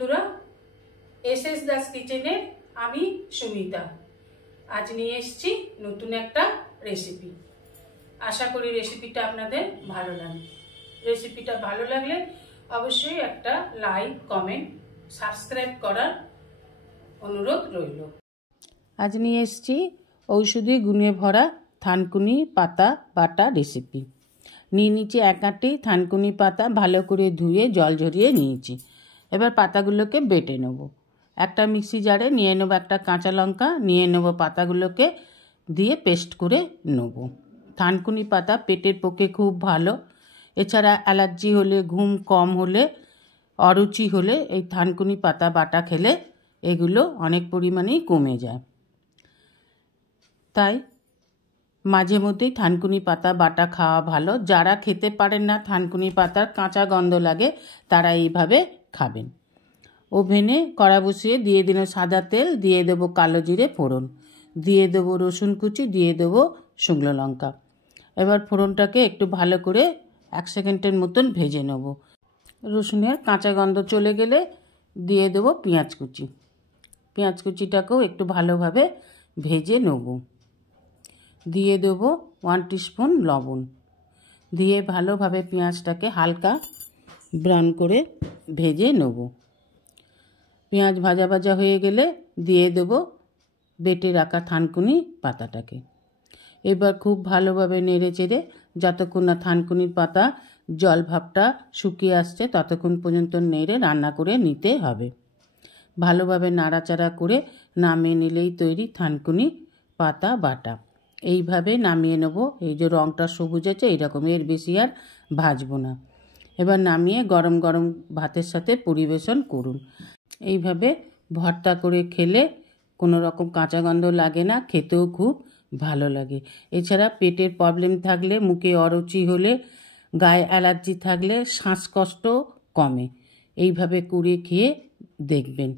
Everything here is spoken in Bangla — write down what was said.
বন্ধুরা, এসএস দাস কিচেনে আমি সুমিতা আজ নিয়ে এসেছি নতুন একটা রেসিপি। আশা করি রেসিপিটা আপনাদের ভালো লাগবে। রেসিপিটা ভালো লাগলে অবশ্যই একটা লাইক, কমেন্ট, সাবস্ক্রাইব করার অনুরোধ রইল। আজ নিয়ে এসেছি ঔষধি গুণে ভরা থানকুনি পাতা বাটা রেসিপি। নিয়ে নিচে এক আঁটি থানকুনি পাতা ভালো করে ধুয়ে জল ঝরিয়ে নিয়েছি। এবার পাতাগুলোকে বেটে নেব। একটা মিক্সি জারে নিয়ে নেব একটা কাঁচা লঙ্কা, নিয়ে নেব পাতাগুলোকে দিয়ে পেস্ট করে নেব। থানকুনি পাতা পেটের পক্ষে খুব ভালো। এছাড়া অ্যালার্জি হলে, ঘুম কম হলে, অরুচি হলে এই থানকুনি পাতা বাটা খেলে এগুলো অনেক পরিমাণেই কমে যায়। তাই মাঝে মধ্যেই থানকুনি পাতা বাটা খাওয়া ভালো। যারা খেতে পারেন না, থানকুনি পাতার কাঁচা গন্ধ লাগে, তারা এইভাবে খাবেন। ওভেনে কড়া বসিয়ে দিয়ে দিন সাদা তেল, দিয়ে দেবো কালো জিরে ফোড়ন, দিয়ে দেবো রসুন কুচি, দিয়ে দেবো শুকনো লঙ্কা। এবার ফোড়নটাকে একটু ভালো করে 1 সেকেন্ডের মতন ভেজে নেব। রসুনের কাঁচা গন্ধ চলে গেলে দিয়ে দেবো পেঁয়াজ কুচি। পেঁয়াজ কুচিটাকেও একটু ভালোভাবে ভেজে নেব। দিয়ে দেবো 1 টিস্পুন লবণ, দিয়ে ভালোভাবে পেঁয়াজটাকে হালকা ব্রাউন করে ভেজে নেব। পেঁয়াজ ভাজা ভাজা হয়ে গেলে দিয়ে দেবো বেটে রাখা থানকুনি পাতাটাকে। এবার খুব ভালোভাবে নেড়ে চেড়ে যতক্ষণ না থানকুনির পাতা জল ভাবটা শুকিয়ে আসছে ততক্ষণ পর্যন্ত নেড়ে রান্না করে নিতে হবে। ভালোভাবে নাড়াচাড়া করে নামিয়ে নিলেই তৈরি থানকুনি পাতা বাটা। এইভাবে নামিয়ে নেব। এই যে রঙটা সবুজ আছে এইরকম, এর বেশি আর ভাজবো না। এবার নামিয়ে গরম গরম ভাতের সাথে পরিবেশন করুন। এইভাবে ভর্তা করে খেলে কোনো রকম কাঁচা গন্ধ লাগে না, খেতেও খুব ভালো লাগে। এছাড়া পেটের প্রবলেম থাকলে, মুখে অরুচি হলে, গায়ে অ্যালার্জি থাকলে শ্বাসকষ্ট কমে। এইভাবে করে খেয়ে দেখবেন।